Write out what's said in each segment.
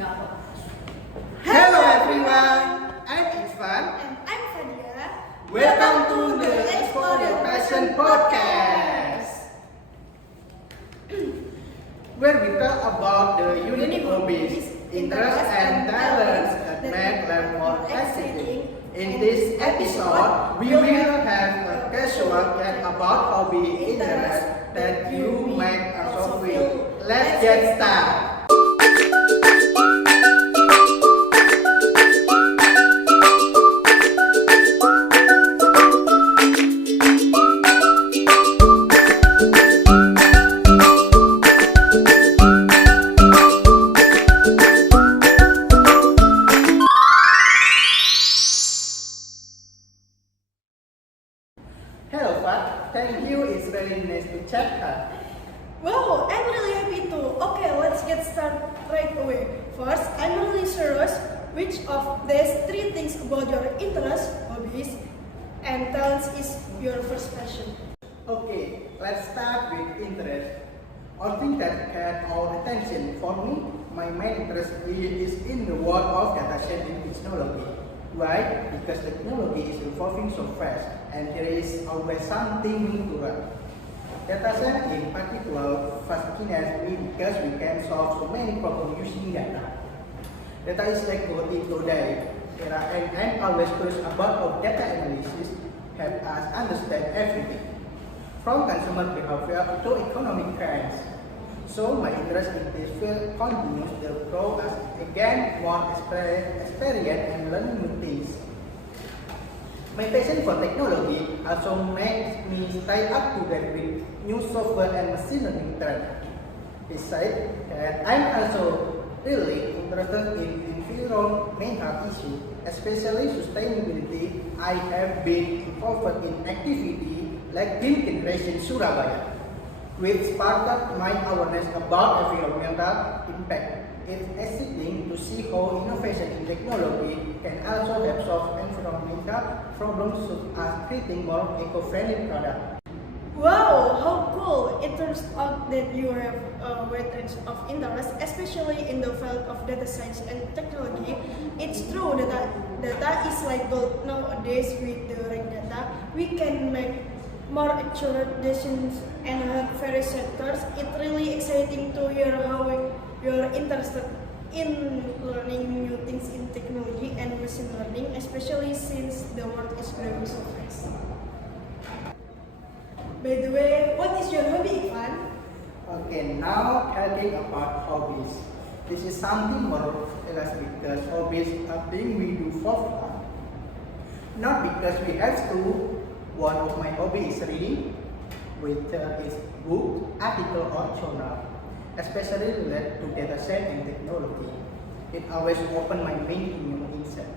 Hello everyone, I'm Irfan. And I'm Fadia. Welcome to the Explore Your Passion podcast, where we talk about the unique hobbies, interests, and talents that make life more exciting. In this episode, we will have a casual chat about hobby interests that you might also feel. Let's get started. Hello, Fat. Thank you. It's very nice to chat her. Wow, I'm really happy too. Okay, let's get started right away. First, I'm really curious which of these three things about your interests, hobbies, and talents is your first passion. Okay, let's start with interest. One thing that had our attention for me, my main interest is in the world of data science and technology. Why? Because technology is evolving so fast and there is always something new to learn. Data science in particular fascinates me because we can solve so many problems using data. Data is like gold today, and I'm always curious about how data analysis help us understand everything, from consumer behavior to economic trends. So my interest in this field continues to grow as I gain more experience and learn new things. My passion for technology also makes me stay up to date with new software and machine learning trends. Besides that, I'm also really interested in environmental issues, especially sustainability. I have been involved in activity like Green Generation Surabaya, which sparked my awareness about environmental impact. It's exciting to see how innovation in technology can also help solve environmental problems such as creating more eco-friendly products. Wow, how cool! It turns out that you have a wide range of interest, especially in the field of data science and technology. It's true that data is like gold nowadays. With the right data, we can make more accurate decisions and help various sectors. It's really exciting to hear how you're interested in learning new things in technology and machine learning, especially since the world is growing so fast. By the way, what is your hobby, Ivan? Okay, now talking about hobbies. This is something more else because hobbies are things we do for fun, not because we have to. One of my hobbies is reading, whether it's book, article, or journal, especially related to data science and technology. It always opens my mind to new insight.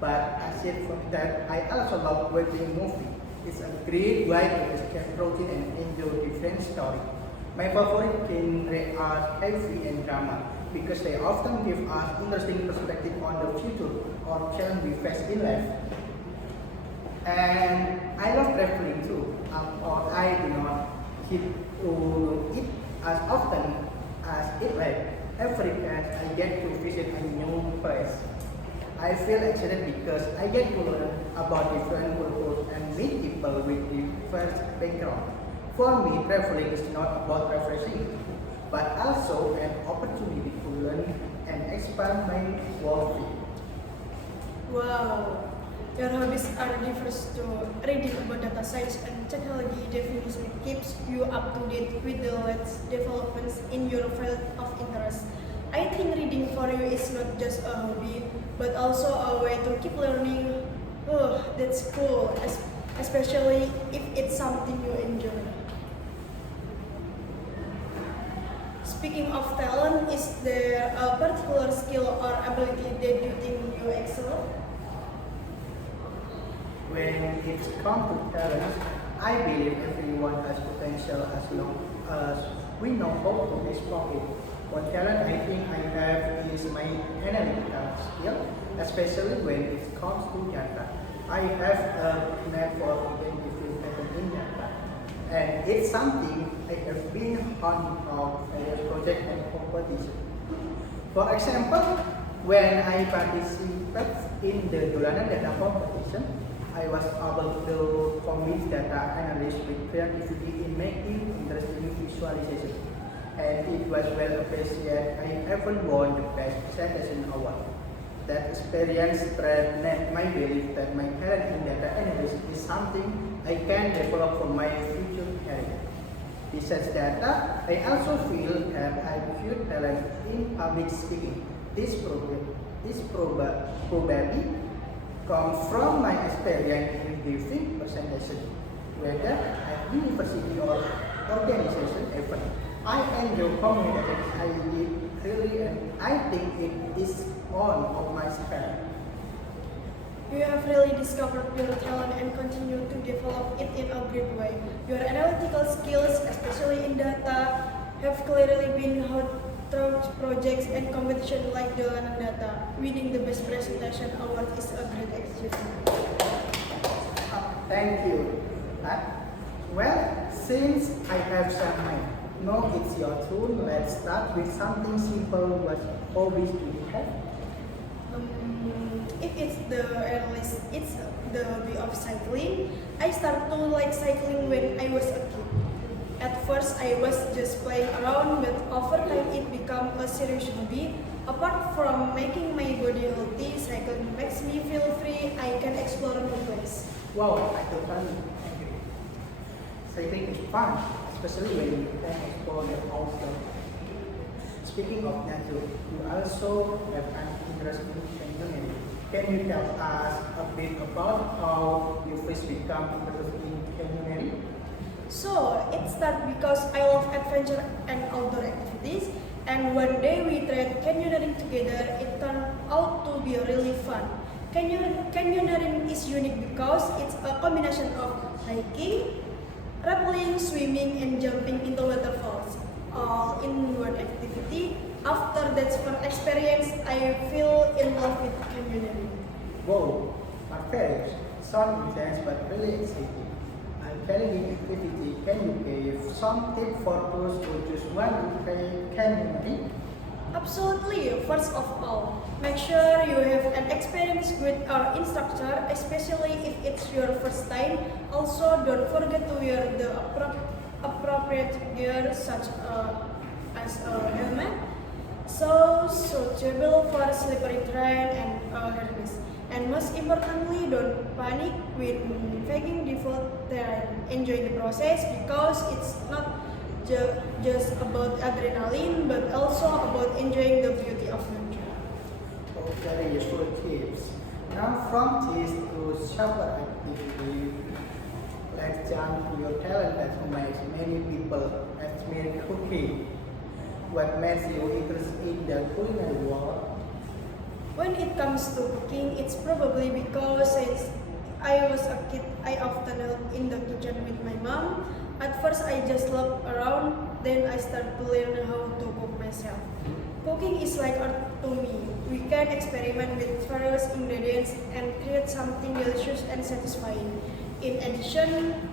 But aside from that, I also love watching movies. It's a great way to escape routine and enjoy different stories. My favorite genre are heavy and drama because they often give us interesting perspective on the future or challenge we face in life. And I love traveling too, or I do not get to it as often as it like. Every time I get to visit a new place, I feel excited because I get to learn about different cultures and meet people with diverse backgrounds. For me, traveling is not about refreshing, but also an opportunity to learn and expand my worldview. Wow, your hobbies are diverse to reading about data science and technology definitely keeps you up to date with the latest developments in your field of interest. I think reading for you is not just a hobby, but also a way to keep learning. Oh, that's cool, especially if it's something you enjoy. Speaking of talent, is there a particular skill or ability that you think you excel? When it comes to talent, I believe everyone has potential as long as we know how to explore it. One talent I think I have is my analytical skill, especially when it comes to data. I have a knack for identifying patterns in data, and it's something I have been honing on various projects and competitions. For example, when I participated in the Dolanan Data competition, I was able to convince data analysts with creativity in making interesting visualization. And it was well appreciated. I even won the Best Presentation Award. That experience strengthened my belief that my talent in data analysis is something I can develop for my future career. Besides data, I also feel that I feel talent in public speaking. This probably comes from my experience in giving presentation, whether at university or organization event. I enjoy communicating really and I think it is one of my strengths. You have really discovered your talent and continue to develop it in a great way. Your analytical skills, especially in data, have clearly been honed through projects and competitions like the Dolanan Data. Winning the Best Presentation Award is a great achievement. Thank you. Well, since I have some mind, now it's your turn. Let's start with something simple. What hobbies do you have? If it's the earliest, it's the hobby of cycling. I started to like cycling when I was a kid. At first, I was just playing around, but over time, it became a serious hobby. Apart from making my body healthy, cycling makes me feel free. I can explore new places. Wow, I totally agree. Cycling is fun, especially when you can explore the outdoors. Speaking of nature, you also have an interest in canyoning. Can you tell us a bit about how you first become interested in canyoning? So it started because I love adventure and outdoor activities, and one day we tried canyoneering together. It turned out to be really fun. Canyoneering is unique because it's a combination of hiking, rappelling, swimming, and jumping into waterfalls, all in one activity. After that fun experience, I fell in love with canyoneering. Wow, marvelous. Sounds intense but really exciting. Challenging activity. Can you give some tips for those who just want to try canyoning? Absolutely. First of all, make sure you have an experience with our instructor, especially if it's your first time. Also, don't forget to wear the appropriate gear such as a helmet, so suitable for slippery terrain and harness. And most importantly, don't panic when faking default terrain. Enjoy the process because it's not just about adrenaline, but also about enjoying the beauty of nature. Oh, very useful tips. Now from this to sharper activity, let's jump to your talent that makes many people admire cooking. What makes you interested in the culinary world? When it comes to cooking, it's probably because since I was a kid, I often helped in the kitchen with my mom. At first, I just looked around, then I started to learn how to cook myself. Cooking is like art to me. We can experiment with various ingredients and create something delicious and satisfying. In addition,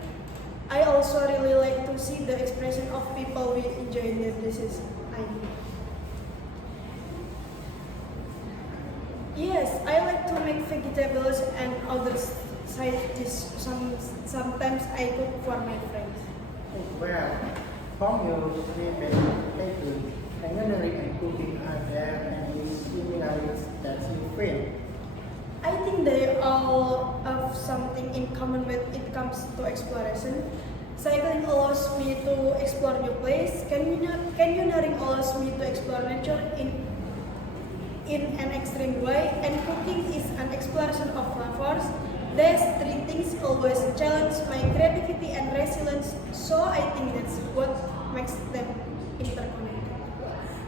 I also really like to see the expression of people we enjoy their dishes. Yes, I like to make vegetables and other side dishes. Sometimes I cook for my friends. Well, from your statement, canyoning and cooking are there any similarities that you feel? I think they all have something in common when it comes to exploration. Cycling allows me to explore new places. Canyoneering allows me to explore nature in an extreme way, and cooking is an exploration of flavors. These three things always challenge my creativity and resilience, so I think that's what makes them interconnected.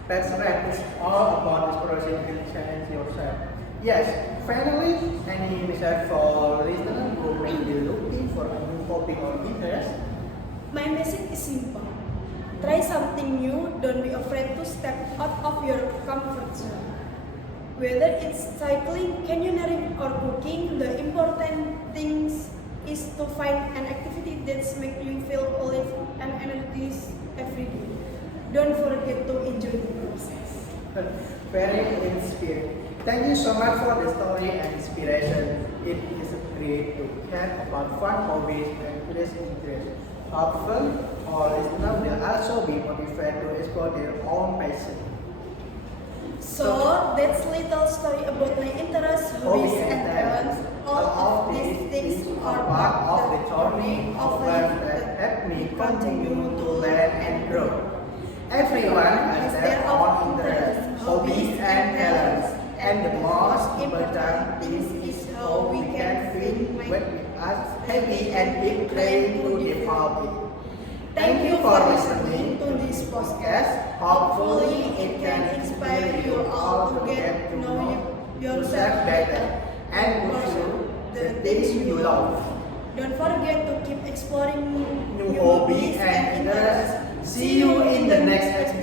That's right, it's all about exploration and challenge yourself. Yes, finally, any message for listeners who may be looking for a new hobby or interest? My message is simple. Try something new, don't be afraid to step out of your comfort zone. Whether it's cycling, canyoneering, or cooking, the important thing is to find an activity that makes you feel alive and energized every day. Don't forget to enjoy the process. Very inspiring. Thank you so much for the story and inspiration. It is great to hear about fun hobbies and place interest. Hopefully, our listeners will also be motivated to explore their own passion. So that's little story about my interests, hobbies, and talents. All of these things are part of the journey of life that help me continue to learn and grow. Everyone has their own interests, hobbies, and talents, and the most important thing is how we can feel with us happy and keep playing to develop it. Thank you for listening to this podcast. Hopefully, it can inspire you all to get to know yourself better and pursue the things you love. Don't forget to keep exploring New hobbies and interests. See you in the next episode.